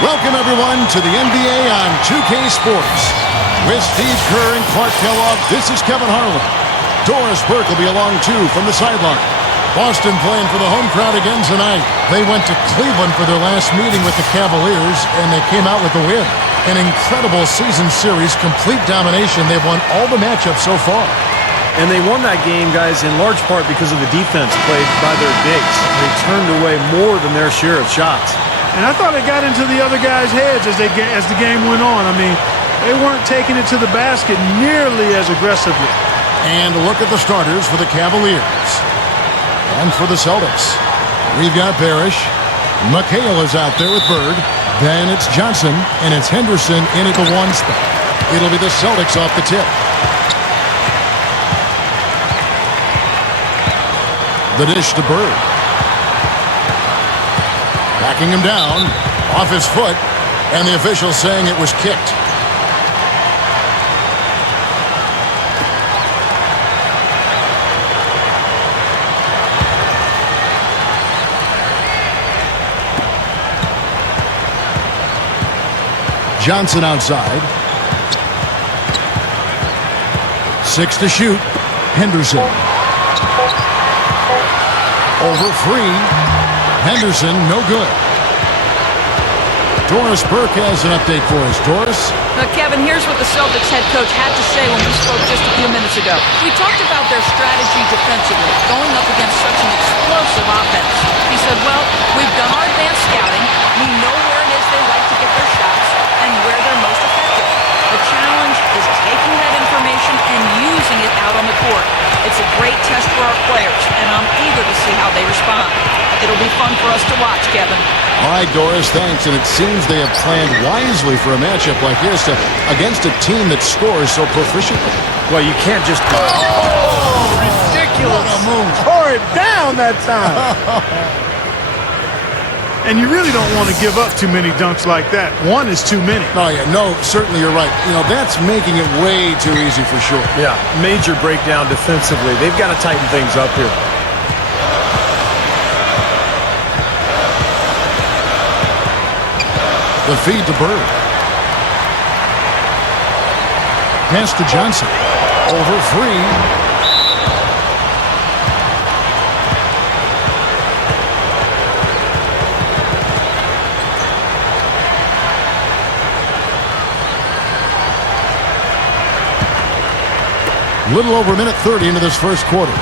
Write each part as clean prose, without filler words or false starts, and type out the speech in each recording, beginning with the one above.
Welcome, everyone, to the NBA on 2K Sports. With Steve Kerr and Clark Kellogg, this is Kevin Harlan. Doris Burke will be along, too, from the sideline. Boston playing for the home crowd again tonight. They went to Cleveland for their last meeting with the Cavaliers, and they came out with a win. An incredible season series, complete domination. They've won all the matchups so far. And they won that game, guys, in large part because of the defense played by their bigs. They turned away more than their share of shots. And I thought it got into the other guys' heads as the game went on. I mean, they weren't taking it to the basket nearly as aggressively. And a look at the starters for the Cavaliers. And for the Celtics, we've got Parrish. McHale is out there with Bird. Then it's Johnson, and it's Henderson in at the one spot. It'll be the Celtics off the tip. The dish to Bird. Backing him down, off his foot, and the official saying it was kicked. Johnson outside. 6 to shoot. Henderson. Over 3. Henderson, no good. Doris Burke has an update for us. Doris? Kevin, here's what the Celtics head coach had to say when we spoke just a few minutes ago. We talked about their strategy defensively, going up against such an explosive offense. He said, well, we've done our advanced scouting. We know where it is they like to get their shots and where they're most effective. The challenge is taking that information and using it out on the court. It's a great test for our players, and I'm eager to see how they respond. It'll be fun for us to watch, Kevin. All right, Doris, thanks. And it seems they have planned wisely for a matchup like this against a team that scores so proficiently. Well, you can't just... Oh, ridiculous. What a move. Tore it down that time. And you really don't want to give up too many dunks like that. One is too many. Oh, yeah, no, certainly you're right. You know, that's making it way too easy for sure. Yeah, major breakdown defensively. They've got to tighten things up here. The feed to Bird. Pass to Johnson. Over 3. Little over a minute 30 into this first quarter.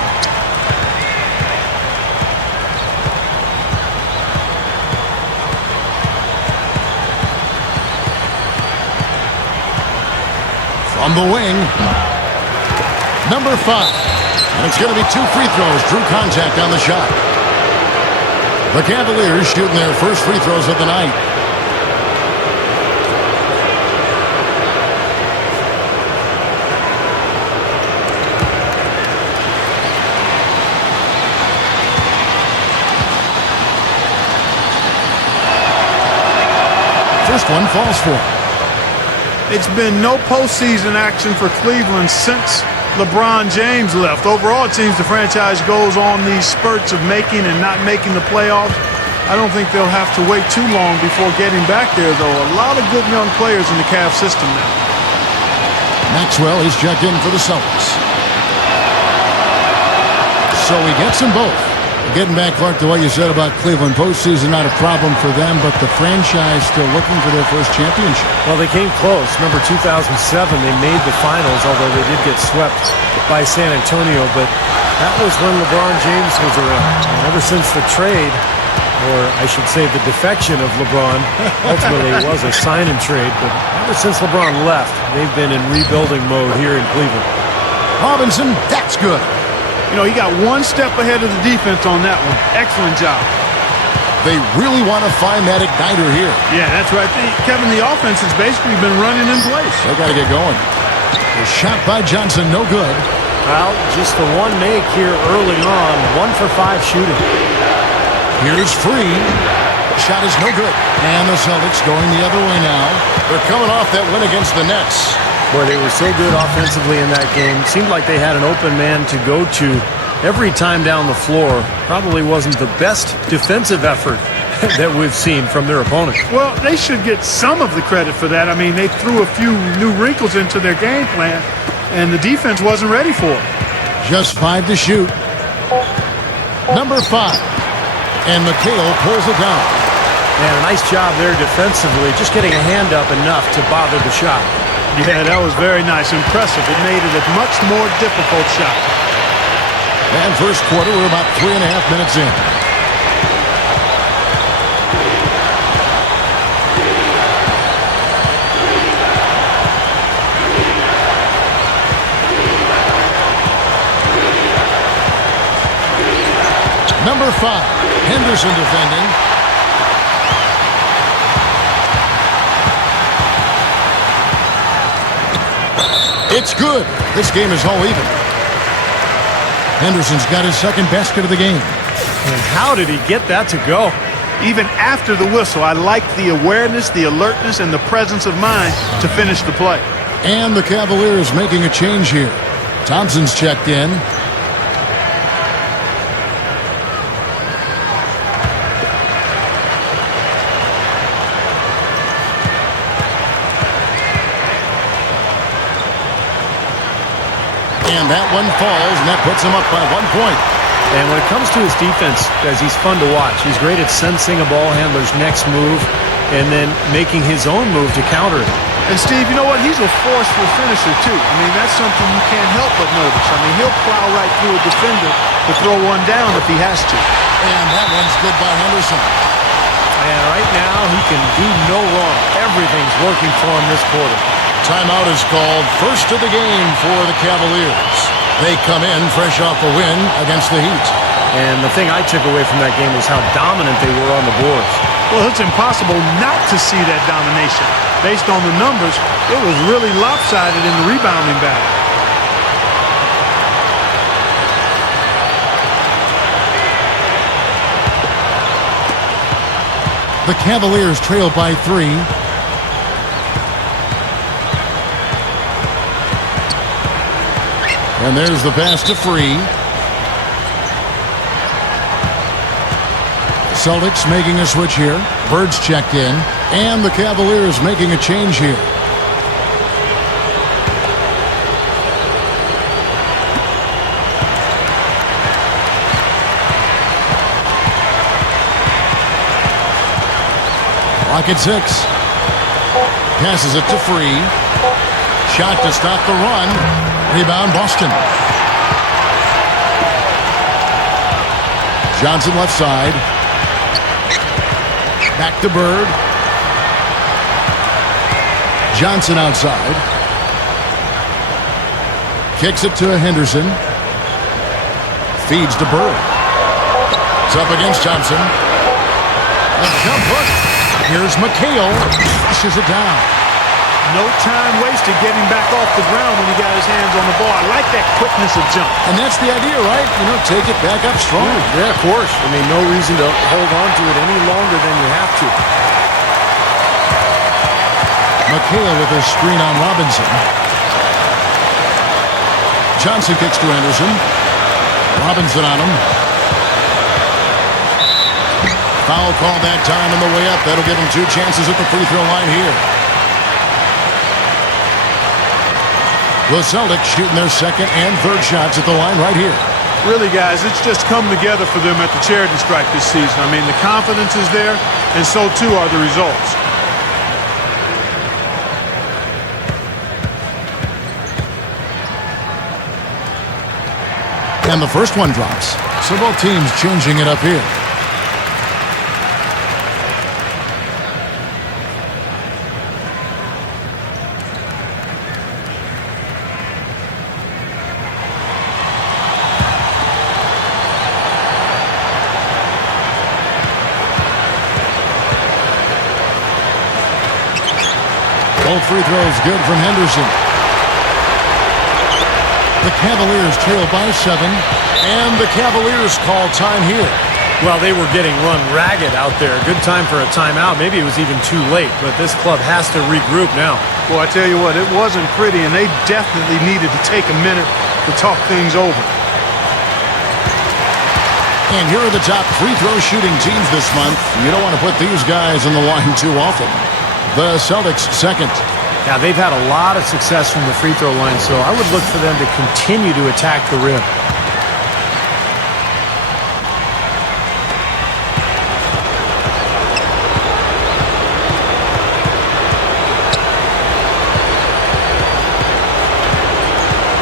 From the wing, number 5. And it's going to be 2 free throws. Drew contact on the shot. The Cavaliers shooting their first free throws of the night. First one falls for him. It's been no postseason action for Cleveland since LeBron James left. Overall, it seems the franchise goes on these spurts of making and not making the playoffs. I don't think they'll have to wait too long before getting back there, though. A lot of good young players in the Cavs system now. Maxwell is checked in for the Celtics. So he gets them both. Getting back, Clark, to what you said about Cleveland, postseason not a problem for them, but the franchise still looking for their first championship. Well, they came close. Remember 2007, they made the finals, although they did get swept by San Antonio, but that was when LeBron James was around. And ever since the trade, or I should say the defection of LeBron, ultimately it was a sign and trade, but ever since LeBron left, they've been in rebuilding mode here in Cleveland. Robinson, that's good. You know, he got one step ahead of the defense on that one. Excellent job. They really want to find that igniter here. Yeah, that's right. Kevin, the offense has basically been running in place. They got to get going. The shot by Johnson, no good. Well, just the one make here early on. 1 for 5 shooting. Here's Free. Shot is no good. And the Celtics going the other way now. They're coming off that win against the Nets. Boy, they were so good offensively in that game. Seemed like they had an open man to go to every time down the floor probably wasn't the best defensive effort that we've seen from their opponent. Well, they should get some of the credit for that. I mean, they threw a few new wrinkles into their game plan, and the defense wasn't ready for it. Just 5 to shoot. Number 5. And McHale pulls it down. And a nice job there defensively, just getting a hand up enough to bother the shot. Yeah, that was very nice. Impressive. It made it a much more difficult shot. And first quarter, we're about 3.5 minutes in. Number 5, Henderson defending. It's good. This game is all even. Henderson's got his second basket of the game. And how did he get that to go? Even after the whistle, I like the awareness, the alertness, and the presence of mind to finish the play. And the Cavaliers making a change here. Thompson's checked in. And that one falls, and that puts him up by 1 point. And when it comes to his defense, guys, he's fun to watch. He's great at sensing a ball handler's next move and then making his own move to counter it. And, Steve, you know what? He's a forceful finisher, too. I mean, that's something you can't help but notice. I mean, he'll plow right through a defender to throw one down if he has to. And that one's good by Henderson. And right now, he can do no wrong. Everything's working for him this quarter. Timeout is called. First of the game for the Cavaliers. They come in fresh off a win against the Heat. And the thing I took away from that game was how dominant they were on the boards. Well, it's impossible not to see that domination. Based on the numbers, it was really lopsided in the rebounding battle. The Cavaliers trail by 3. And there's the pass to Free. Celtics making a switch here. Bird's checked in. And the Cavaliers making a change here. Clock at 6. Passes it to Free. Shot to stop the run. Rebound, Boston. Johnson left side. Back to Bird. Johnson outside. Kicks it to Henderson. Feeds to Bird. It's up against Thompson. A jump hook. Here's McHale. Pushes it down. No time wasted getting back off the ground when he got his hands on the ball. I like that quickness of jump. And that's the idea, right? You know, take it back up strong. Yeah, of course. I mean, no reason to hold on to it any longer than you have to. McHale with a screen on Robinson. Johnson kicks to Anderson. Robinson on him. Foul called that time on the way up. That'll give him 2 chances at the free throw line here. The Celtics shooting their second and third shots at the line right here. Really, guys, it's just come together for them at the charity stripe this season. I mean, the confidence is there, and so too are the results. And the first one drops. So both teams changing it up here. Both free throws good from Henderson. The Cavaliers trail by 7, and the Cavaliers call time here. Well, they were getting run ragged out there. Good time for a timeout. Maybe it was even too late, but this club has to regroup now. Well, I tell you what, it wasn't pretty, and they definitely needed to take a minute to talk things over. And here are the top free throw shooting teams this month. You don't want to put these guys on the line too often. The Celtics second. Yeah, they've had a lot of success from the free throw line, so I would look for them to continue to attack the rim.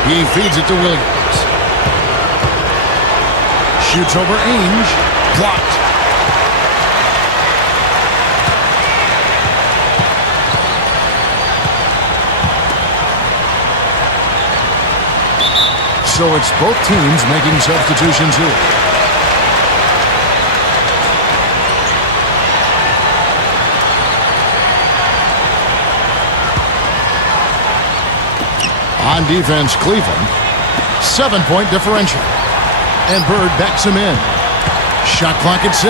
He feeds it to Williams. Shoots over Ainge. Blocked. So it's both teams making substitutions here. On defense, Cleveland. 7-point differential. And Bird backs him in. Shot clock at 6.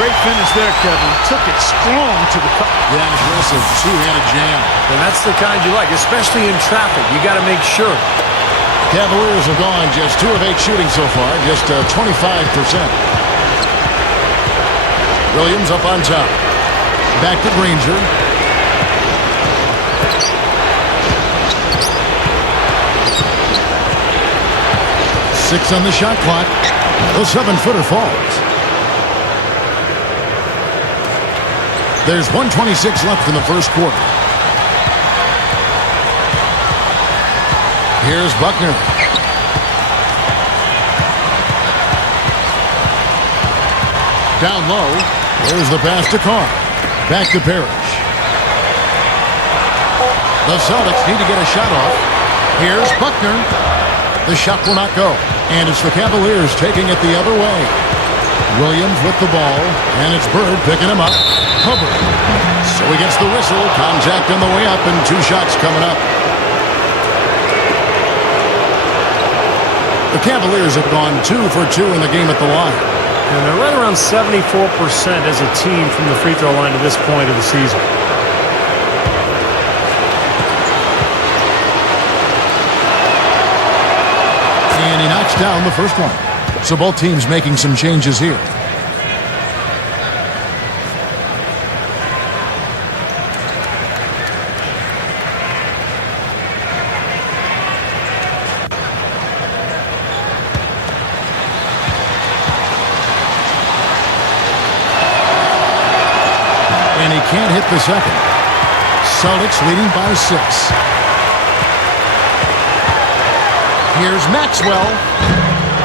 Great finish there, Kevin. Took it strong to the cup. Yeah, aggressive two-handed jam. And that's the kind you like, especially in traffic. You got to make sure. Cavaliers have gone just 2 of 8 shooting so far, just 25%. Williams up on top. Back to Granger. Six on the shot clock. The 7-footer falls. There's 1:26 left in the first quarter. Here's Buckner. Down low. There's the pass to Carr. Back to Parrish. The Celtics need to get a shot off. Here's Buckner. The shot will not go. And it's the Cavaliers taking it the other way. Williams with the ball. And it's Bird picking him up. Hubbard. So he gets the whistle. Contact on the way up and 2 shots coming up. The Cavaliers have gone 2 for 2 in the game at the line. And they're right around 74% as a team from the free throw line to this point of the season. And he knocks down the first one. So both teams making some changes here. And he can't hit the second. Celtics leading by 6. Here's Maxwell.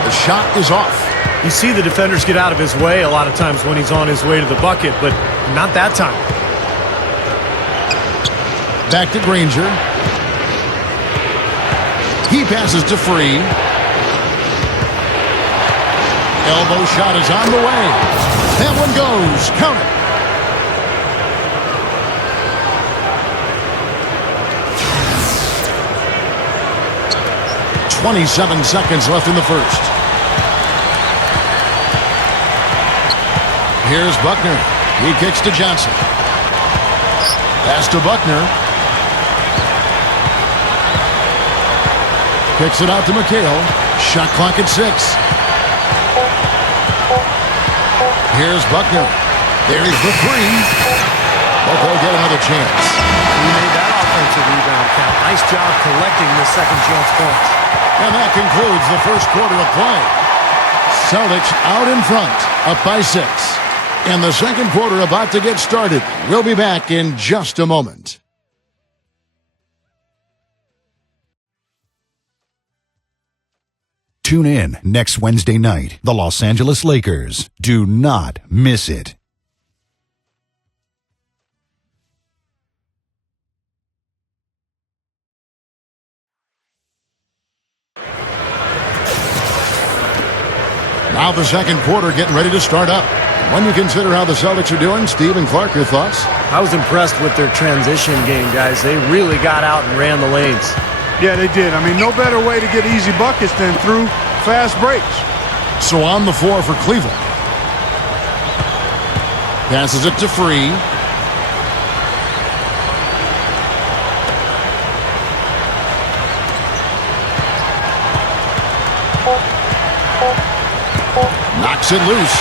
The shot is off. You see the defenders get out of his way a lot of times when he's on his way to the bucket, but not that time. Back to Granger. He passes to Free. Elbow shot is on the way. That one goes. Count it. 27 seconds left in the first. Here's Buckner. He kicks to Johnson. Pass to Buckner. Kicks it out to McHale. Shot clock at 6. Here's Buckner. There's the 3. But they'll get another chance. He made that offensive rebound count. Nice job collecting the second chance points. And that concludes the first quarter of play. Celtics out in front, up by 6. And the second quarter about to get started. We'll be back in just a moment. Tune in next Wednesday night, the Los Angeles Lakers. Do not miss it. Now the second quarter getting ready to start up. When you consider how the Celtics are doing, Steve and Clark, your thoughts? I was impressed with their transition game, guys. They really got out and ran the lanes. Yeah, they did. I mean, no better way to get easy buckets than through fast breaks. So on the floor for Cleveland. Passes it to Free. Kicks it loose.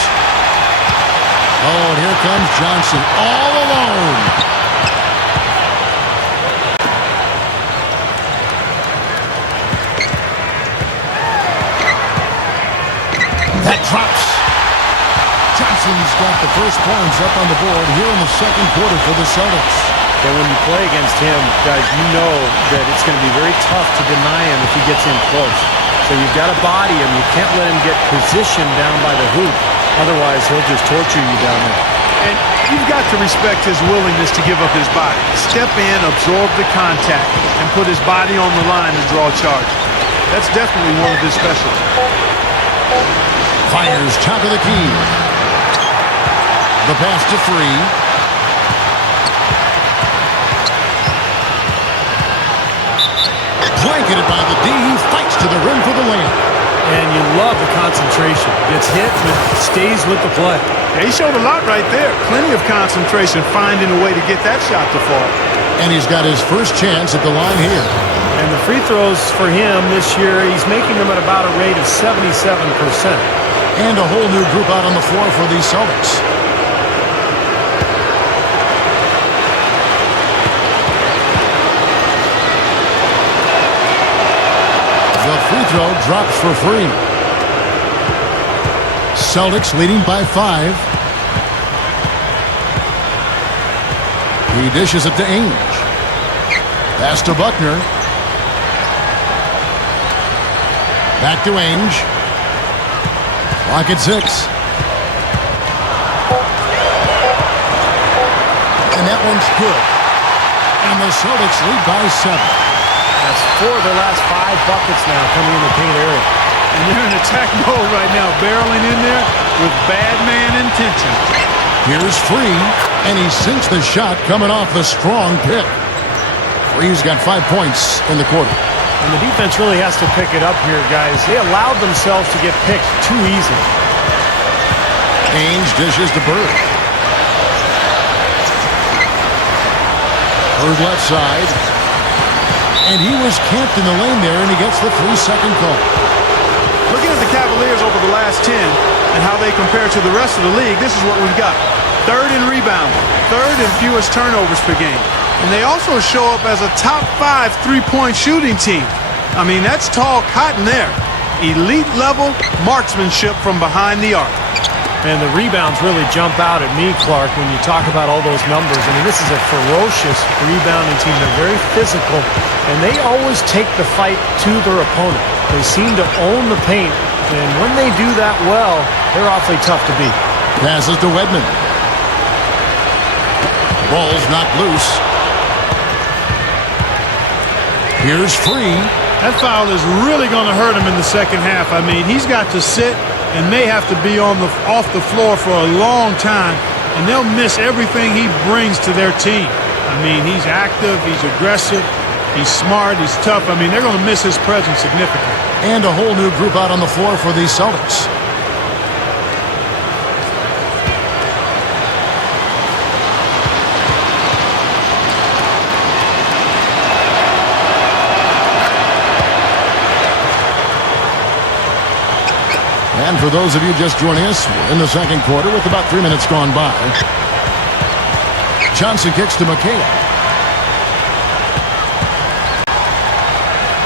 Oh, and here comes Johnson all alone. That drops. Johnson's got the first points up on the board here in the second quarter for the Celtics. And when you play against him, guys, you know that it's going to be very tough to deny him if he gets in close. So you've got to body him. You can't let him get positioned down by the hoop. Otherwise, he'll just torture you down there. And you've got to respect his willingness to give up his body. Step in, absorb the contact, and put his body on the line to draw charge. That's definitely one of his specialties. Fires top of the key. The pass to Free. Blanketed by the D. He fights to the rim for the layup. And you love the concentration. Gets hit, but stays with the play. Yeah, he showed a lot right there. Plenty of concentration, finding a way to get that shot to fall. And he's got his first chance at the line here. And the free throws for him this year, he's making them at about a rate of 77%. And a whole new group out on the floor for the Celtics. The free throw drops for Free. Celtics leading by 5. He dishes it to Ainge. Pass to Buckner. Back to Ainge. Clock at 6. And that one's good. And the Celtics lead by 7. That's 4 of their last 5 buckets now coming in the paint area. And they're in attack mode right now, barreling in there with bad man intention. Here's Free, and he sinks the shot coming off the strong pick. Free's got 5 points in the quarter. And the defense really has to pick it up here, guys. They allowed themselves to get picked too easy. Ainge dishes to Bird. Bird left side. And he was camped in the lane there, and he gets the 3-second call. Looking at the Cavaliers over the last 10 and how they compare to the rest of the league, this is what we've got. 3rd in rebounding, 3rd in fewest turnovers per game. And they also show up as a top 5 three-point shooting team. I mean, that's tall cotton there. Elite level marksmanship from behind the arc. And the rebounds really jump out at me, Clark, when you talk about all those numbers. I mean, this is a ferocious rebounding team. They're very physical, and they always take the fight to their opponent. They seem to own the paint, and when they do that well, they're awfully tough to beat. Passes to Wedman. Ball's knocked loose. Here's Free. That foul is really going to hurt him in the second half. I mean, he's got to sit and may have to be off the floor for a long time, and they'll miss everything he brings to their team. I mean, he's active, he's aggressive, he's smart, he's tough. I mean, they're going to miss his presence significantly. And a whole new group out on the floor for the Celtics. And for those of you just joining us, we're in the second quarter with about 3 minutes gone by. Johnson kicks to McHale.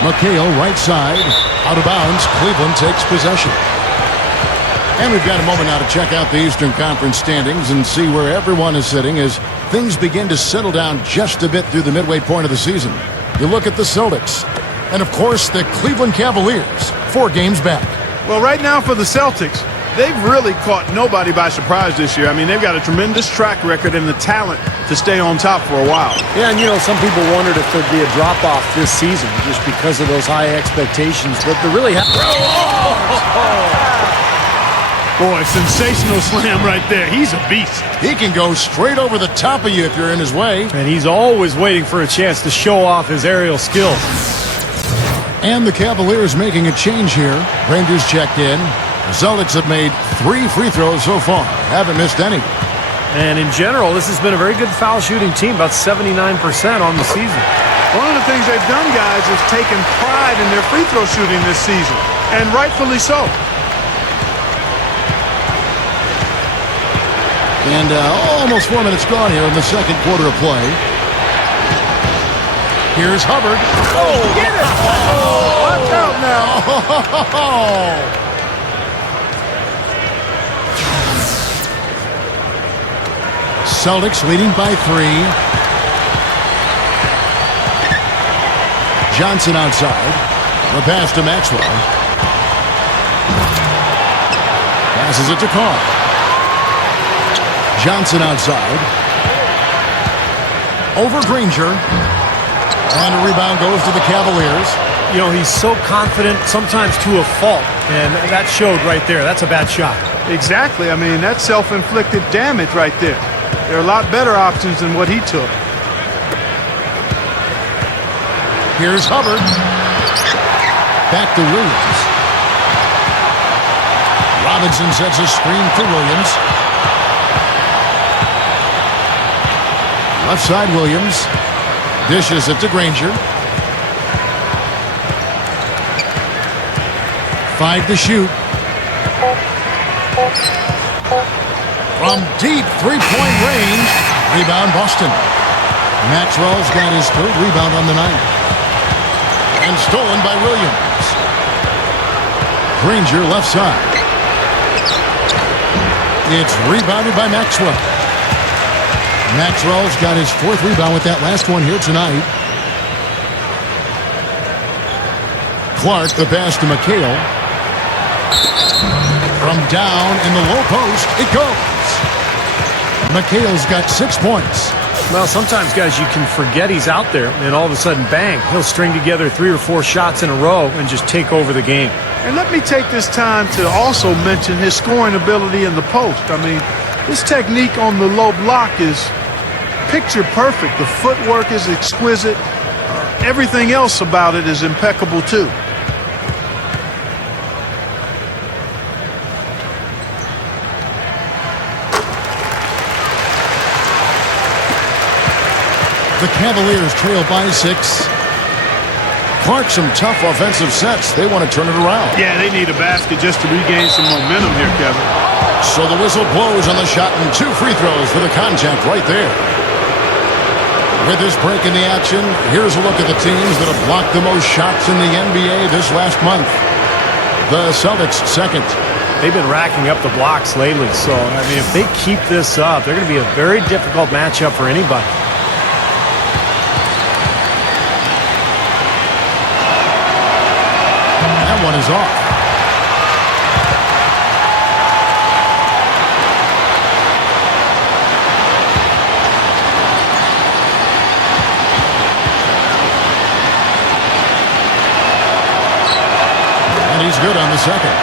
McHale, right side, out of bounds. Cleveland takes possession. And we've got a moment now to check out the Eastern Conference standings and see where everyone is sitting as things begin to settle down just a bit through the midway point of the season. You look at the Celtics, and of course the Cleveland Cavaliers, 4 games back. Well, right now for the Celtics, they've really caught nobody by surprise this year. I mean, they've got a tremendous track record and the talent to stay on top for a while. Yeah, and you know, some people wondered if there'd be a drop-off this season just because of those high expectations, but there really hasn't. Boy, sensational slam right there. He's a beast. He can go straight over the top of you if you're in his way. And he's always waiting for a chance to show off his aerial skills. And the Cavaliers making a change here. Rangers checked in. The Celtics have made 3 free throws so far. Haven't missed any. And in general, this has been a very good foul shooting team, about 79% on the season. One of the things they've done, guys, is taken pride in their free throw shooting this season, and rightfully so. And almost 4 minutes gone here in the second quarter of play. Here's Hubbard. Oh, get it! Oh, watch out now. Celtics leading by 3. Johnson outside. The pass to Maxwell. Passes it to Carr. Johnson outside. Over Granger. And a rebound goes to the Cavaliers. You know, he's so confident, sometimes to a fault. And that showed right there. That's a bad shot. Exactly. I mean, that's self-inflicted damage right there. There are a lot better options than what he took. Here's Hubbard. Back to Williams. Robinson sets a screen for Williams. Left side Williams. Dishes it to Granger. 5 to shoot. From deep three-point range. Rebound Boston. Maxwell's got his 3rd rebound on the night. And stolen by Williams. Granger left side. It's rebounded by Maxwell. Maxwell's got his 4th rebound with that last one here tonight. Clark, the pass to McHale. From down in the low post, it goes. McHale's got 6 points. Well, sometimes, guys, you can forget he's out there, and all of a sudden, bang, he'll string together 3 or 4 shots in a row and just take over the game. And let me take this time to also mention his scoring ability in the post. I mean, his technique on the low block is picture perfect. The footwork is exquisite. Everything else about it is impeccable, too. The Cavaliers trail by 6. Clark, some tough offensive sets. They want to turn it around. Yeah, they need a basket just to regain some momentum here, Kevin. So the whistle blows on the shot and 2 free throws for the contact right there. With this break in the action, here's a look at the teams that have blocked the most shots in the NBA this last month. The Celtics second. They've been racking up the blocks lately, so, I mean, if they keep this up, they're going to be a very difficult matchup for anybody. One is off. And he's good on the second.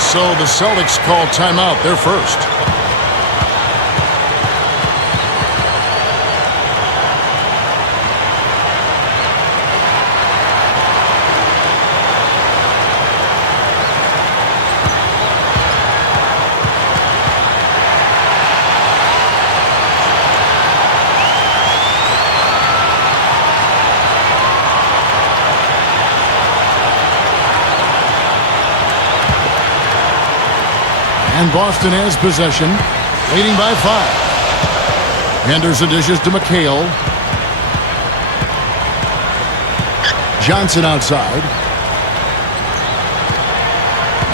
So the Celtics call timeout. They're first. And Boston has possession, leading by 5. Henderson dishes to McHale. Johnson outside.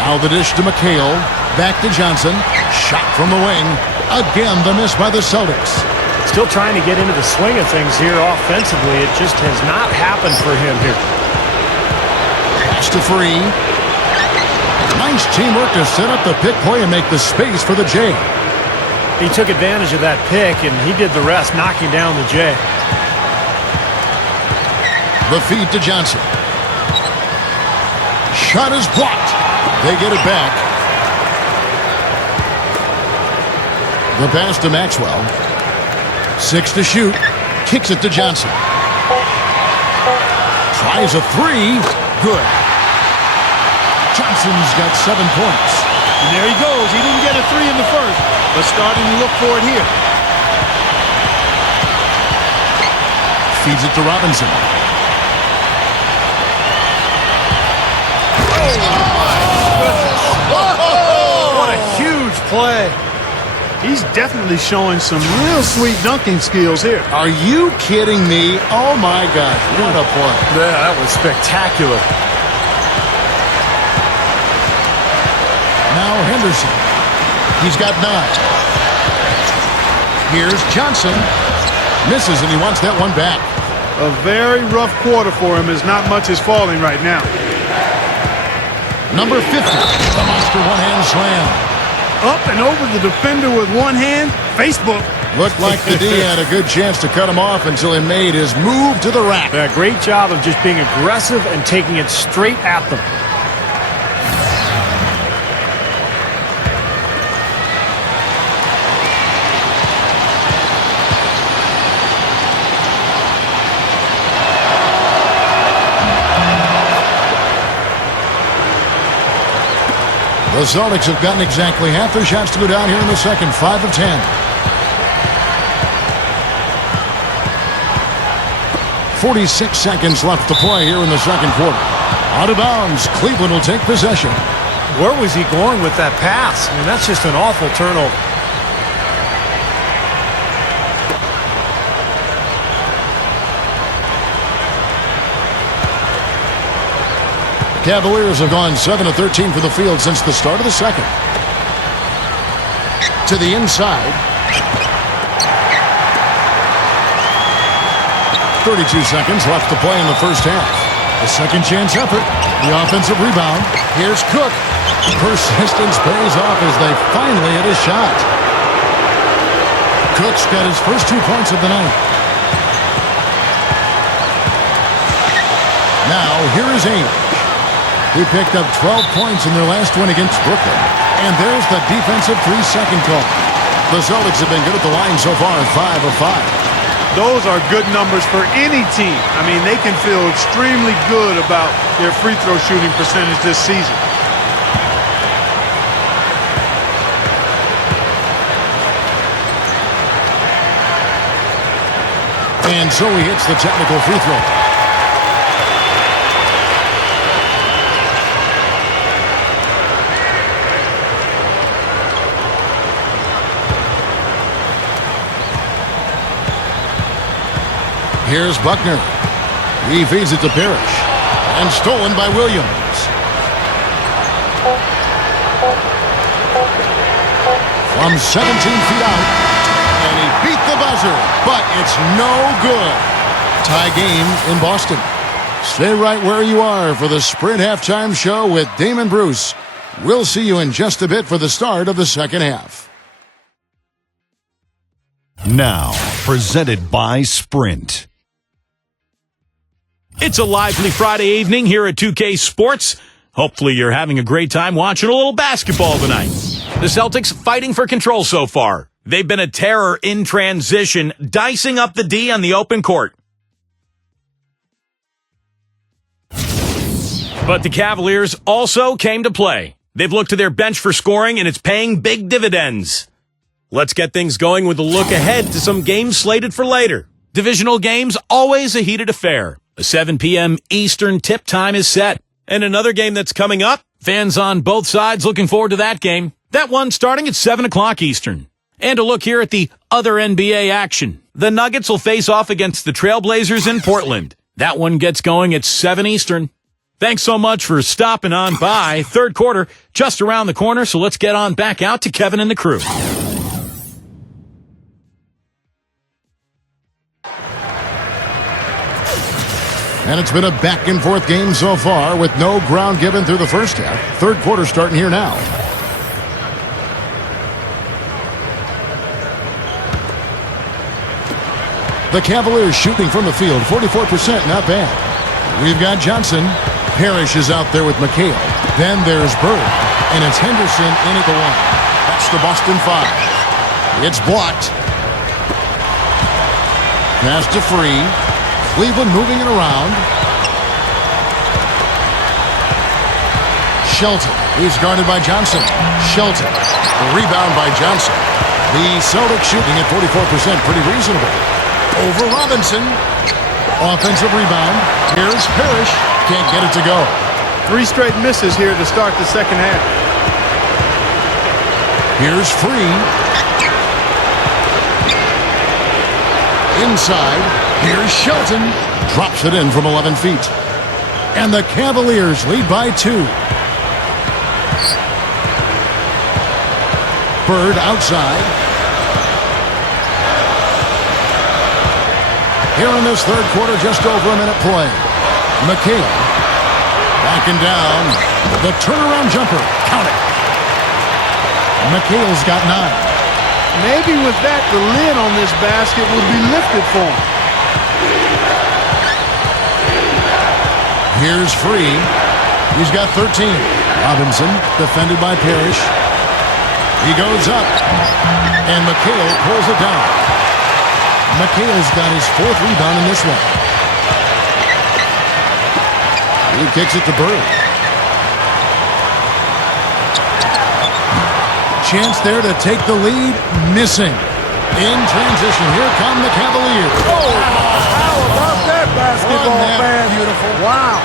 Now the dish to McHale. Back to Johnson. Shot from the wing. Again, the miss by the Celtics. Still trying to get into the swing of things here offensively. It just has not happened for him here. Pass to Free. Nice teamwork to set up the pick play and make the space for the J. He took advantage of that pick, and he did the rest, knocking down the J. The feed to Johnson. Shot is blocked. They get it back. The pass to Maxwell. 6 to shoot. Kicks it to Johnson. Tries a 3. Good. Johnson's got 7 points. And there he goes. He didn't get a 3 in the first, but starting to look for it here. Feeds it to Robinson. What a huge play. He's definitely showing some real sweet dunking skills here. Are you kidding me? Oh, my gosh. What a play. Yeah, that was spectacular. Now Henderson. He's got 9. Here's Johnson. Misses, and he wants that one back. A very rough quarter for him as not much is falling right now. Number 50, the monster one-hand slam. Up and over the defender with one hand. Facebook. Looked like the D had a good chance to cut him off until he made his move to the rack. Yeah, great job of just being aggressive and taking it straight at them. The Celtics have gotten exactly half their shots to go down here in the second, 5 of 10. 46 seconds left to play here in the second quarter. Out of bounds, Cleveland will take possession. Where was he going with that pass? I mean, that's just an awful turnover. Cavaliers have gone 7 of 13 for the field since the start of the second. To the inside. 32 seconds left to play in the first half. The second chance effort. The offensive rebound. Here's Cook. Persistence pays off as they finally hit a shot. Cook's got his first 2 points of the night. Now, here is Ainge. He picked up 12 points in their last win against Brooklyn. And there's the defensive 3-second call. The Celtics have been good at the line so far, 5 of 5. Those are good numbers for any team. I mean, they can feel extremely good about their free throw shooting percentage this season. And so he hits the technical free throw. Here's Buckner. He feeds it to Parrish. And stolen by Williams. From 17 feet out. And he beat the buzzer. But it's no good. Tie game in Boston. Stay right where you are for the Sprint Halftime Show with Damon Bruce. We'll see you in just a bit for the start of the second half. Now, presented by Sprint. It's a lively Friday evening here at 2K Sports. Hopefully you're having a great time watching a little basketball tonight. The Celtics fighting for control so far. They've been a terror in transition, dicing up the D on the open court. But the Cavaliers also came to play. They've looked to their bench for scoring, and it's paying big dividends. Let's get things going with a look ahead to some games slated for later. Divisional games, always a heated affair. A 7 p.m. Eastern tip time is set. And another game that's coming up, fans on both sides looking forward to that game. That one starting at 7 o'clock Eastern. And a look here at the other NBA action. The Nuggets will face off against the Trailblazers in Portland. That one gets going at 7 Eastern. Thanks so much for stopping on by. Third quarter just around the corner, so let's get on back out to Kevin and the crew. And it's been a back-and-forth game so far with no ground given through the first half. Third quarter starting here now. The Cavaliers shooting from the field, 44%, not bad. We've got Johnson. Parrish is out there with McHale. Then there's Bird. And it's Henderson in at the one. That's the Boston 5. It's blocked. Pass to Free. Cleveland moving it around. Shelton. He's guarded by Johnson. Shelton. The rebound by Johnson. The Celtics shooting at 44%. Pretty reasonable. Over Robinson. Offensive rebound. Here's Parrish. Can't get it to go. 3 straight misses here to start the second half. Here's Free. Inside, here's Shelton. Drops it in from 11 feet. And the Cavaliers lead by 2. Bird outside. Here in this third quarter, just over a minute play. McHale backing down. The turnaround jumper. Count it. McHale's got 9. Maybe with that, the lid on this basket would be lifted for him. Here's Free. He's got 13. Robinson, defended by Parrish. He goes up. And McHale pulls it down. McHale's got his 4th rebound in this one. He kicks it to Bird. Chance there to take the lead. Missing. In transition, here come the Cavaliers. Oh, how about that basketball, Wasn't that man? beautiful? Wow.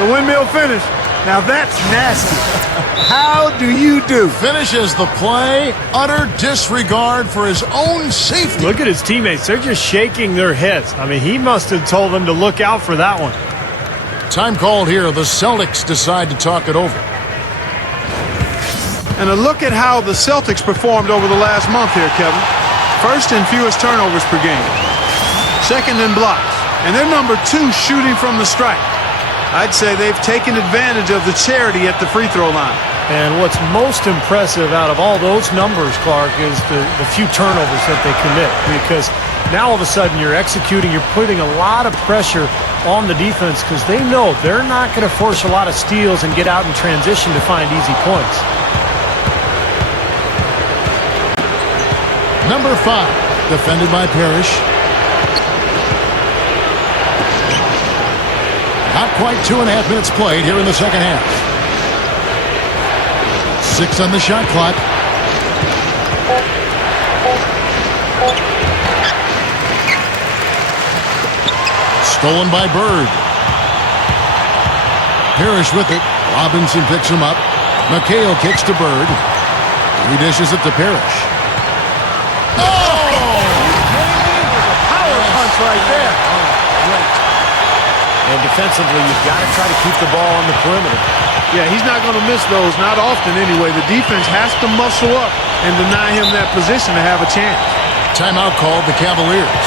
The windmill finish. Now that's nasty. How do you do? Finishes the play. Utter disregard for his own safety. Look at his teammates. They're just shaking their heads. I mean, he must have told them to look out for that one. Time called here. The Celtics decide to talk it over. And a look at how the Celtics performed over the last month here, Kevin. First in fewest turnovers per game. Second in blocks. And they're number 2 shooting from the stripe. I'd say they've taken advantage of the charity at the free throw line. And what's most impressive out of all those numbers, Clark, is the few turnovers that they commit. Because now all of a sudden you're executing, you're putting a lot of pressure on the defense because they know they're not going to force a lot of steals and get out in transition to find easy points. Number 5, defended by Parrish. Not quite 2.5 minutes played here in the second half. 6 on the shot clock. Stolen by Bird. Parrish with it. Robinson picks him up. McHale kicks to Bird. He dishes it to Parrish. Power punch right there. And defensively, you've got to try to keep the ball on the perimeter. Yeah, he's not going to miss those, not often anyway. The defense has to muscle up and deny him that position to have a chance. Timeout called the Cavaliers.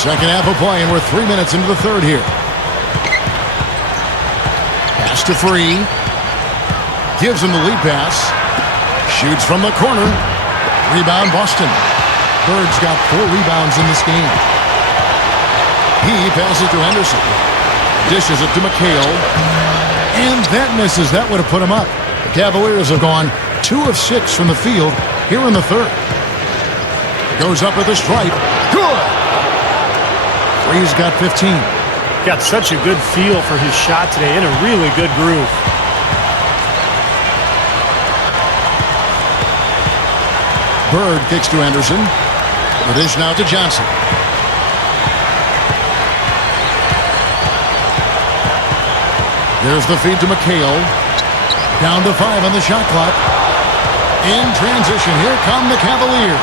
Second half of play, and we're 3 minutes into the third here. Pass to Free. Gives him the lead pass. Shoots from the corner. Rebound Boston. Bird's got 4 rebounds in this game. He passes to Henderson. Dishes it to McHale. And that misses. That would have put him up. The Cavaliers have gone 2 of 6 from the field here in the third. Goes up with a stripe. Good! Free's got 15. Got such a good feel for his shot today, in a really good groove. Bird kicks to Anderson. The dish now to Johnson. There's the feed to McHale. Down to 5 on the shot clock. In transition, here come the Cavaliers.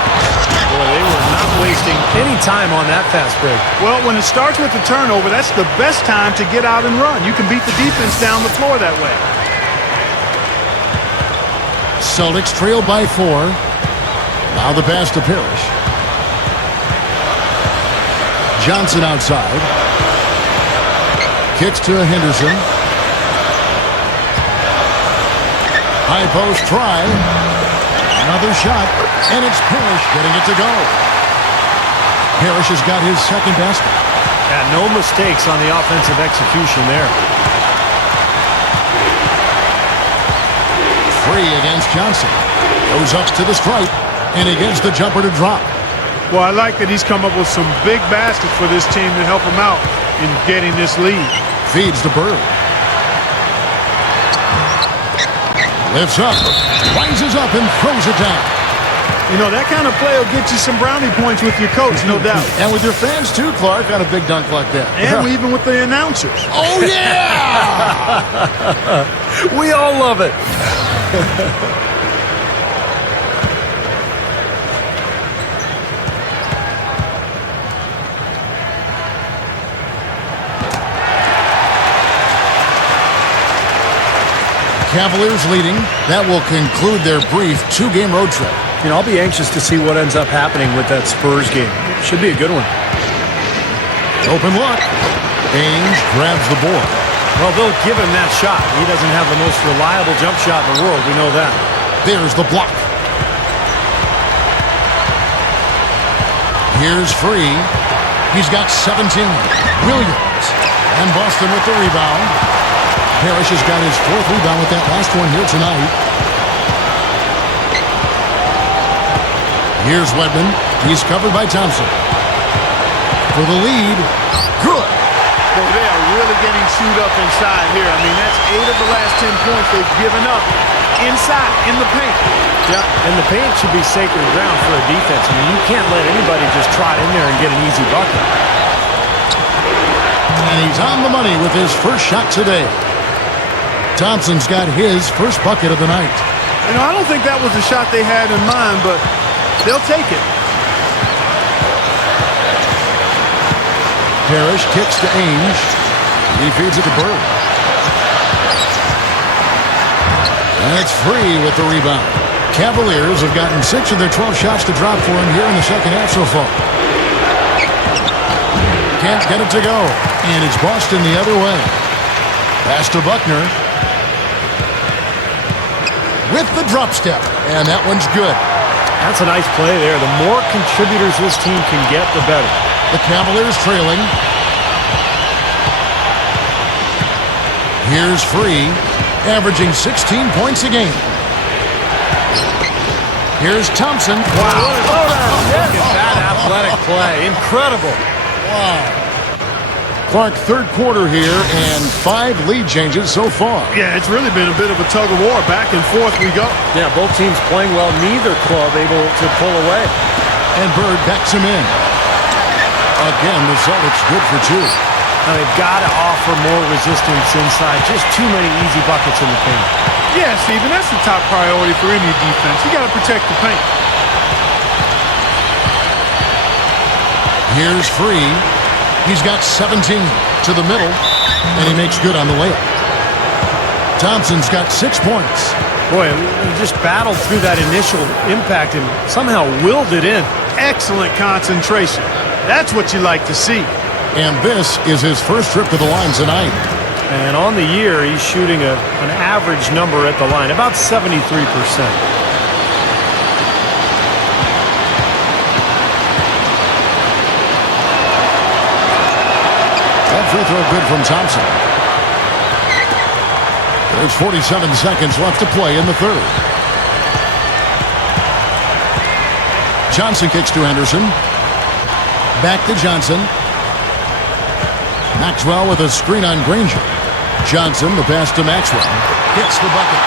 Boy, they were not wasting any time on that fast break. Well, when it starts with the turnover, that's the best time to get out and run. You can beat the defense down the floor that way. Celtics trailed by 4. Now the pass to Parrish. Johnson outside. Kicks to Henderson. High post try. Another shot, and it's Parrish getting it to go. Parrish has got his second basket. Yeah, no mistakes on the offensive execution there. Free against Johnson. Goes up to the stripe, and he gets the jumper to drop. Well, I like that he's come up with some big baskets for this team to help him out. in getting this lead. Feeds to Bird. Lifts up, rises up, and throws it down. You know, that kind of play will get you some brownie points with your coach, no doubt. And with your fans, too, Clark, on a big dunk like that. And even with the announcers. Oh, yeah! We all love it. Cavaliers leading. That will conclude their brief two-game road trip. You know, I'll be anxious to see what ends up happening with that Spurs game. Should be a good one. Open look. Ainge grabs the board. Well, they'll give him that shot. He doesn't have the most reliable jump shot in the world. We know that. There's the block. Here's Free. He's got 17. Williams. And Boston with the rebound. Parrish has got his fourth rebound with that last one here tonight. Here's Wedman. He's covered by Thompson. For the lead. Good. Well, they are really getting chewed up inside here. I mean, that's 8 of the last 10 points they've given up inside, in the paint. Yeah, and the paint should be sacred ground for a defense. I mean, you can't let anybody just trot in there and get an easy bucket. And he's on the money with his first shot today. Thompson's got his first bucket of the night. You know, I don't think that was the shot they had in mind, but they'll take it. Parrish kicks to Ainge. He feeds it to Bird. And it's Free with the rebound. Cavaliers have gotten 6 of their 12 shots to drop for him here in the second half so far. Can't get it to go. And it's Boston the other way. Pass to Buckner. With the drop step. And that one's good. That's a nice play there. The more contributors this team can get, the better. The Cavaliers trailing. Here's Free, averaging 16 points a game. Here's Thompson. Wow. Look at that athletic play. Incredible. Wow. Clark, third quarter here, and 5 lead changes so far. Yeah, it's really been a bit of a tug of war. Back and forth we go. Yeah, both teams playing well. Neither club able to pull away. And Bird backs him in. Again, the Celtics good for 2. Now they've got to offer more resistance inside. Just too many easy buckets in the paint. Yeah, Steven, that's the top priority for any defense. You got to protect the paint. Here's Free. He's got 17 to the middle, and he makes good on the layup. Thompson's got 6 points. Boy, he just battled through that initial impact and somehow willed it in. Excellent concentration. That's what you like to see. And this is his first trip to the line tonight. And on the year, he's shooting an average number at the line, about 73%. Free throw good from Thompson. There's 47 seconds left to play in the third. Johnson kicks to Henderson. Back to Johnson. Maxwell with a screen on Granger. Johnson, the pass to Maxwell. Hits the bucket.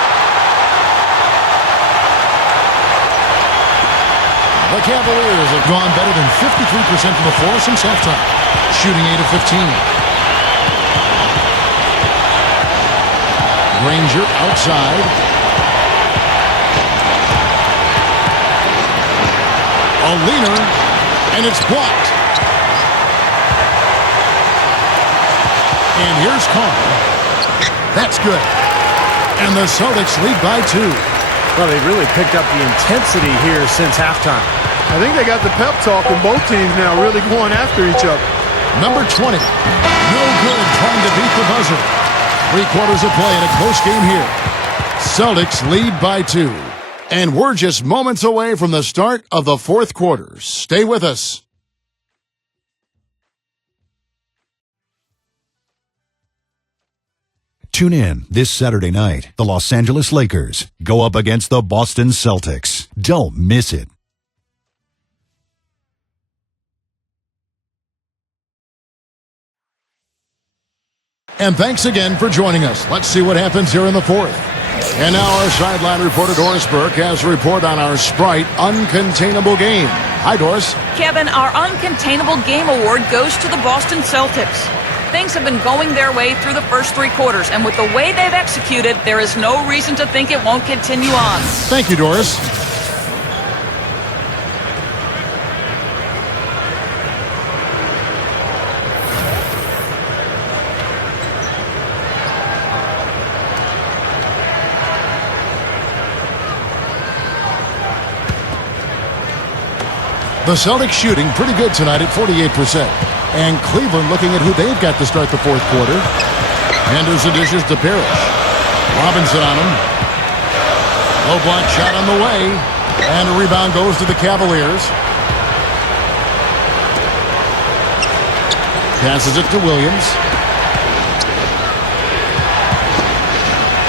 The Cavaliers have gone better than 53% from the floor since halftime, shooting 8 of 15. Granger outside. A leaner, and it's blocked. And here's Carr. That's good. And the Celtics lead by 2. Well, they've really picked up the intensity here since halftime. I think they got the pep talk and both teams now really going after each other. Number 20. No good trying to beat the buzzer. 3 quarters of play in a close game here. Celtics lead by 2. And we're just moments away from the start of the fourth quarter. Stay with us. Tune in this Saturday night. The Los Angeles Lakers go up against the Boston Celtics. Don't miss it. And thanks again for joining us. Let's see what happens here in the fourth. And now our sideline reporter, Doris Burke, has a report on our Sprite Uncontainable Game. Hi, Doris. Kevin, our Uncontainable Game Award goes to the Boston Celtics. Things have been going their way through the first three quarters, and with the way they've executed, there is no reason to think it won't continue on. Thank you, Doris. The Celtics shooting pretty good tonight at 48%. And Cleveland looking at who they've got to start the fourth quarter. Henderson dishes to Parrish. Robinson on him. Low block shot on the way. And a rebound goes to the Cavaliers. Passes it to Williams.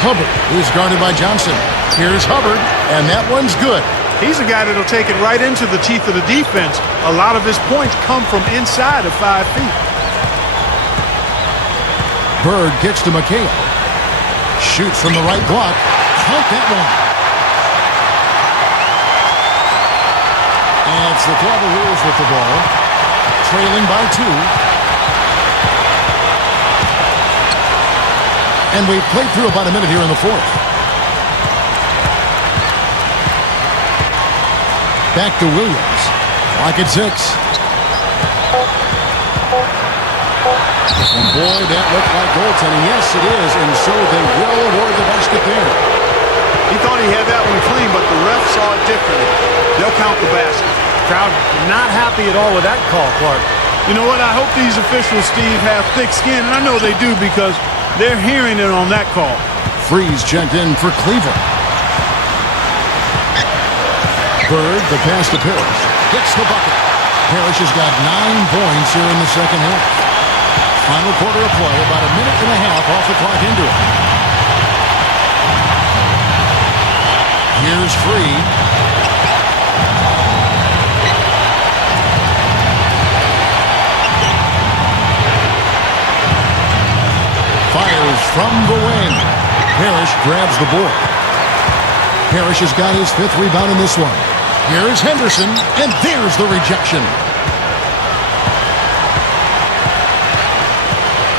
Hubbard is guarded by Johnson. Here's Hubbard, and that one's good. He's a guy that'll take it right into the teeth of the defense. A lot of his points come from inside of 5 feet. Bird gets to McHale. Shoots from the right block. Count that one. And it's the Cavaliers with the ball. Trailing by 2. And we've played through about a minute here in the fourth. Back to Williams. Clock at 6. And boy, that looked like goaltending. Yes, it is. And so they will award the basket there. He thought he had that one clean, but the ref saw it differently. They'll count the basket. Crowd not happy at all with that call, Clark. You know what? I hope these officials, Steve, have thick skin. And I know they do because they're hearing it on that call. Freeze checked in for Cleveland. Bird, the pass to Parrish. Hits the bucket. Parrish has got 9 points here in the second half. Final quarter of play, about a minute and a half off the clock into it. Here's Free. Fires from the wing. Parrish grabs the board. Parrish has got his 5th rebound in this one. Here's Henderson, and there's the rejection.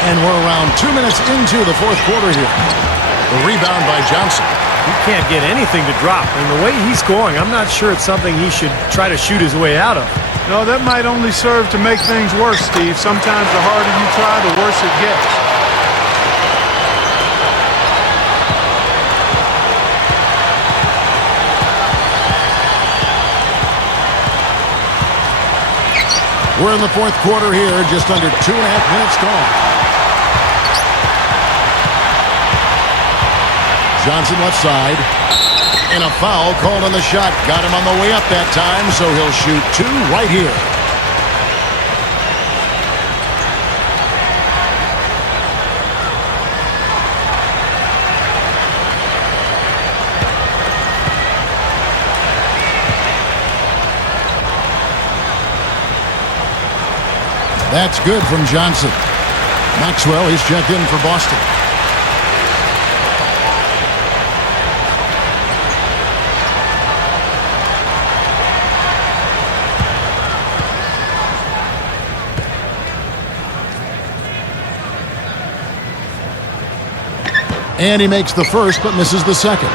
And we're around 2 minutes into the fourth quarter here. The rebound by Johnson. He can't get anything to drop. And the way he's scoring, I'm not sure it's something he should try to shoot his way out of. No, that might only serve to make things worse, Steve. Sometimes the harder you try, the worse it gets. We're in the fourth quarter here, just under 2.5 minutes gone. Johnson left side. And a foul called on the shot. Got him on the way up that time, so he'll shoot 2 right here. That's good from Johnson. Maxwell, he's checked in for Boston. And he makes the first, but misses the second.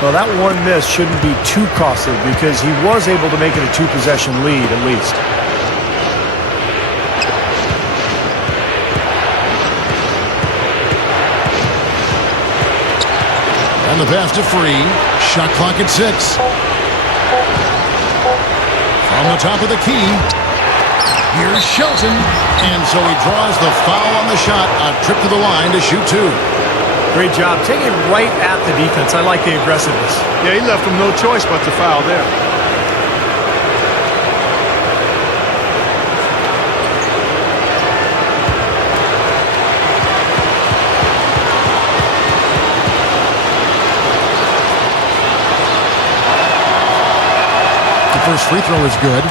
Well, that one miss shouldn't be too costly because he was able to make it a 2-possession lead at least. And the pass to Free. Shot clock at 6. From the top of the key. Here's Shelton. And so he draws the foul on the shot. A trip to the line to shoot 2. Great job. Taking it right at the defense. I like the aggressiveness. Yeah, he left him no choice but to foul there. First free throw is good.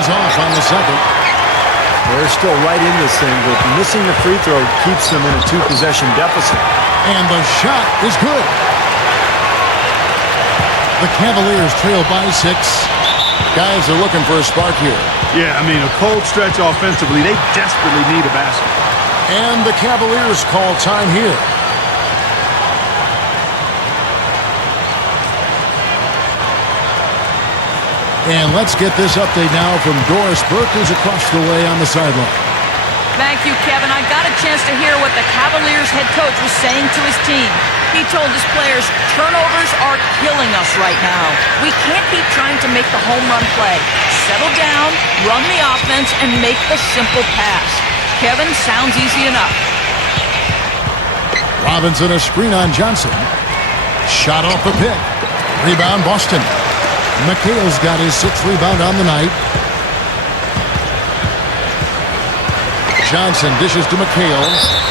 He's off on the second. They're still right in this thing, but missing the free throw keeps them in a two-possession deficit. And the shot is good. The Cavaliers trail by 6. Guys are looking for a spark here. Yeah, I mean, a cold stretch offensively. They desperately need a basket. And the Cavaliers call time here. And let's get this update now from Doris Burke, who's across the way on the sideline. Thank you, Kevin. I got a chance to hear what the Cavaliers head coach was saying to his team. He told his players, turnovers are killing us right now. We can't keep trying to make the home run play. Settle down, run the offense, and make the simple pass. Kevin, sounds easy enough. Robinson, a screen on Johnson. Shot off the pick. Rebound, Boston. McHale's got his 6th rebound on the night. Johnson dishes to McHale.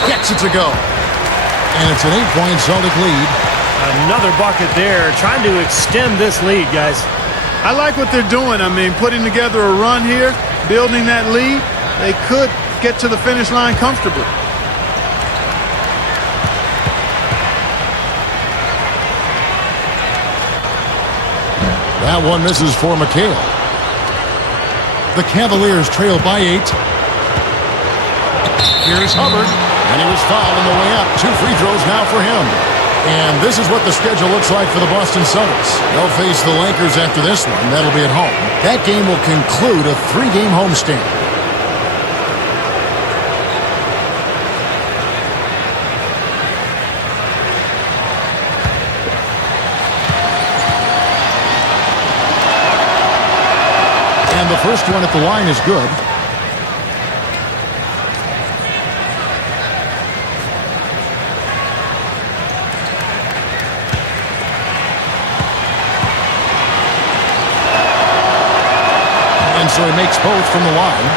Gets it to go. And it's an 8-point Celtic lead. Another bucket there, trying to extend this lead, guys. I like what they're doing. I mean, putting together a run here, building that lead. They could get to the finish line comfortably. That one misses for McHale. The Cavaliers trail by 8. Here's Hubbard, and he was fouled on the way up. 2 free throws now for him. And this is what the schedule looks like for the Boston Celtics. They'll face the Lakers after this one. That'll be at home. That game will conclude a 3-game homestand. And the first one at the line is good. And so he makes both from the line.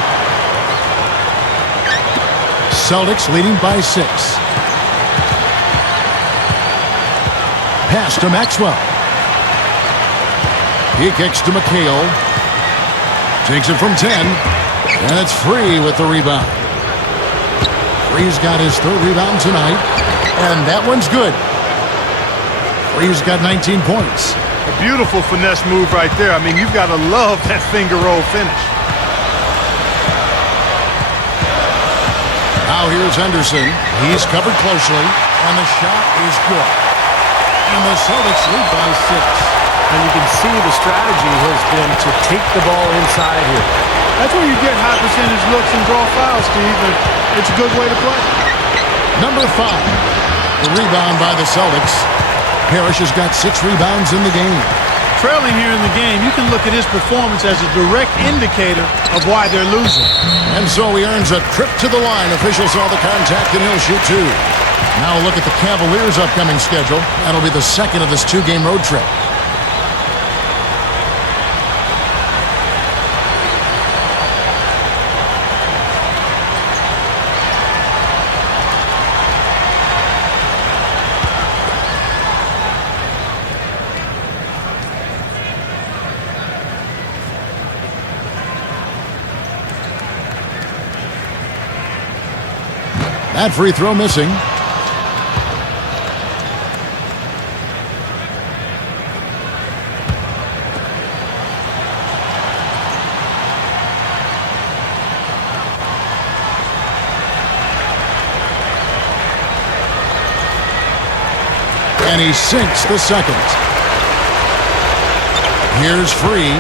Celtics leading by 6. Pass to Maxwell. He kicks to McHale. Takes it from 10, and it's Free with the rebound. Free's got his 3rd rebound tonight, and that one's good. Free's got 19 points. A beautiful finesse move right there. I mean, you've got to love that finger roll finish. Now here's Henderson. He's covered closely, and the shot is good. And the Celtics lead by 6. And you can see the strategy has been to take the ball inside here. That's where you get high percentage looks and draw fouls, Steve, and it's a good way to play. Number 5, the rebound by the Celtics. Parrish has got 6 rebounds in the game. Trailing here in the game, you can look at his performance as a direct indicator of why they're losing. And so he earns a trip to the line. Officials saw the contact, and he'll shoot 2. Now look at the Cavaliers' upcoming schedule. That'll be the second of this 2-game road trip. That free throw missing. And he sinks the second. Here's Free.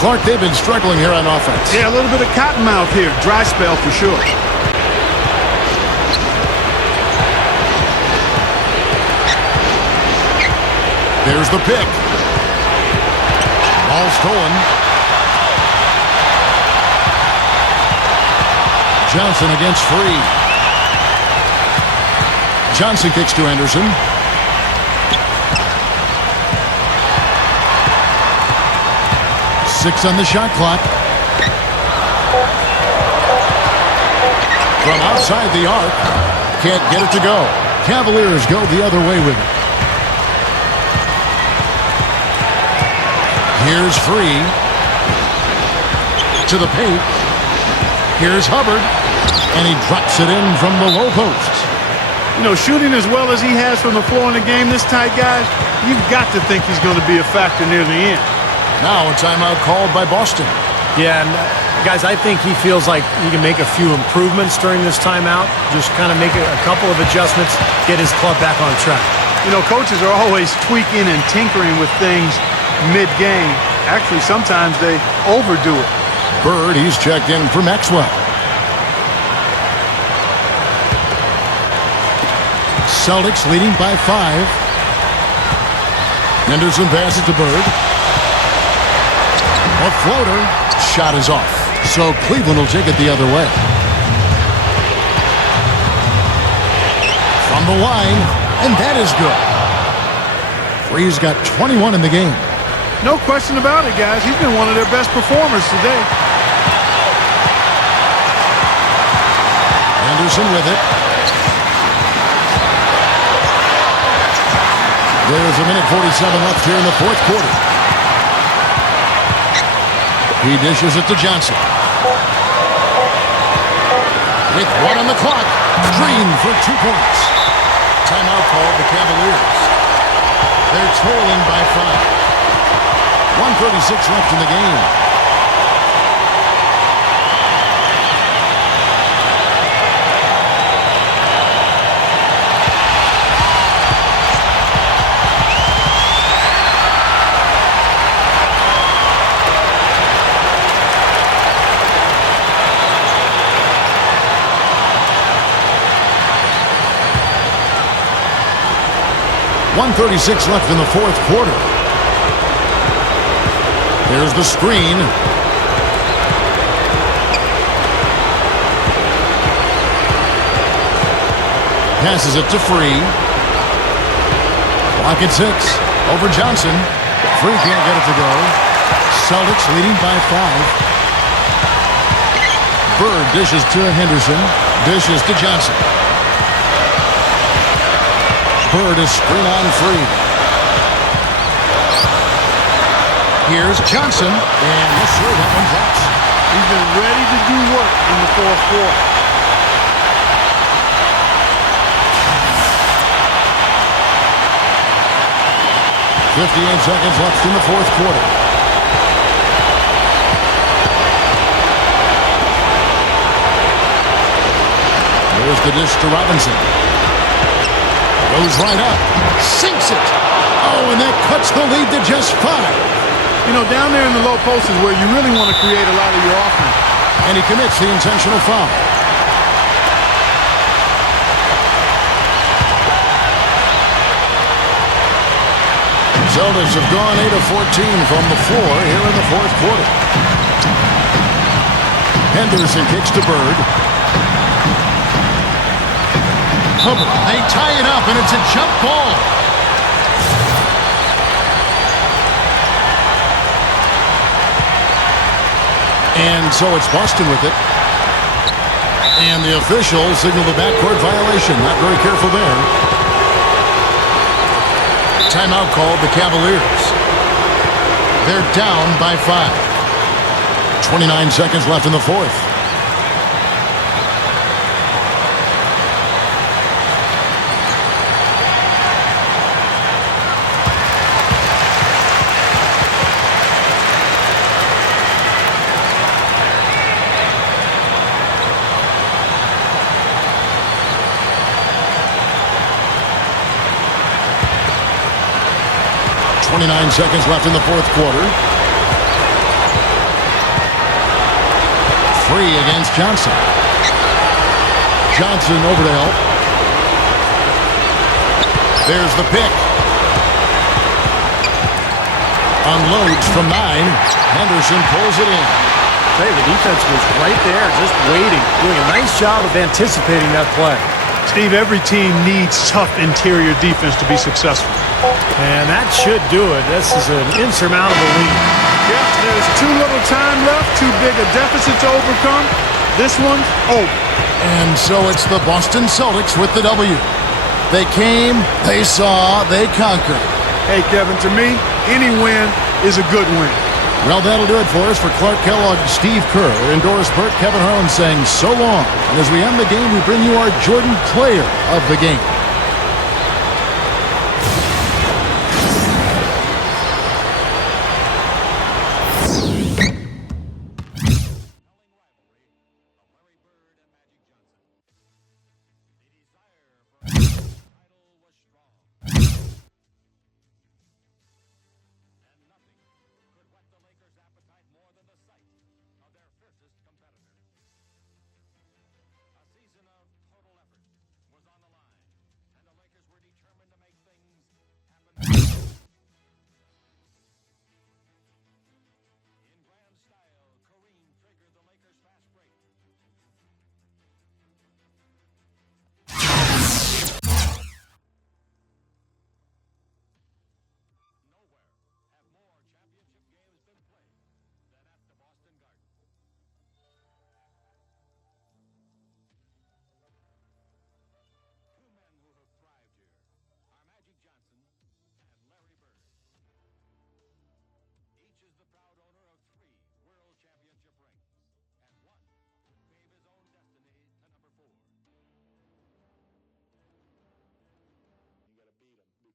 Clark, they've been struggling here on offense. Yeah, a little bit of cottonmouth here. Dry spell for sure. There's the pick. Ball stolen. Johnson against Free. Johnson kicks to Anderson. Six on the shot clock. From outside the arc. Can't get it to go. Cavaliers go the other way with it. Here's Free. to the paint. Here's Hubbard, and he drops it in from the low post. You know, shooting as well as he has from the floor in the game this tight, guys, you've got to think he's going to be a factor near the end. Now a timeout called by Boston. Yeah, and guys, I think he feels like he can make a few improvements during this timeout. Just kind of make a couple of adjustments, get his club back on track. You know, coaches are always tweaking and tinkering with things mid-game. Actually, sometimes they overdo it. Bird, he's checked in for Maxwell. Celtics leading by 5. Henderson passes to Bird. A floater. Shot is off. So Cleveland will take it the other way. From the line, and that is good. Free's got 21 in the game. No question about it, guys. He's been one of their best performers today. Anderson with it. There's a minute 47 left here in the fourth quarter. He dishes it to Johnson. With 1 on the clock, Green for 2 points. Timeout called the Cavaliers. They're trailing by 5. 1:36 left in the game. .136 left in the fourth quarter. There's the screen. Passes it to Free. Clock at 6. Over Johnson. Free can't get it to go. Celtics leading by 5. Bird dishes to Henderson. Dishes to Johnson. Bird is screen on Free. Here's Johnson, and yes, sir, that one drops. He's been ready to do work in the fourth quarter. .58 seconds left in the fourth quarter. There's the dish to Robinson. Goes right up. Sinks it. Oh, and that cuts the lead to just 5. You know, down there in the low post is where you really want to create a lot of your offense. And he commits the intentional foul. Celtics have gone 8 of 14 from the floor here in the fourth quarter. Henderson kicks to Bird. Hubbard. They tie it up, and it's a jump ball. And so it's Boston with it. And the officials signal the backcourt violation. Not very careful there. Timeout called the Cavaliers. They're down by 5. 29 seconds left in the fourth. .29 seconds left in the fourth quarter. Free against Johnson. Johnson over to help. There's the pick. Unloads from 9. Henderson pulls it in. Hey, the defense was right there, just waiting, doing a nice job of anticipating that play. Steve, every team needs tough interior defense to be successful. And that should do it. This is an insurmountable lead. Yeah, there's too little time left, too big a deficit to overcome. This one's over. And so it's the Boston Celtics with the W. They came, they saw, they conquered. Hey, Kevin, to me, any win is a good win. Well, that'll do it for us. For Clark Kellogg, Steve Kerr, and Doris Burke, Kevin Harlan saying so long. And as we end the game, we bring you our Jordan Player of the Game.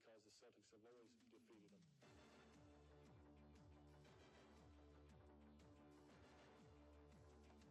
Celtics have always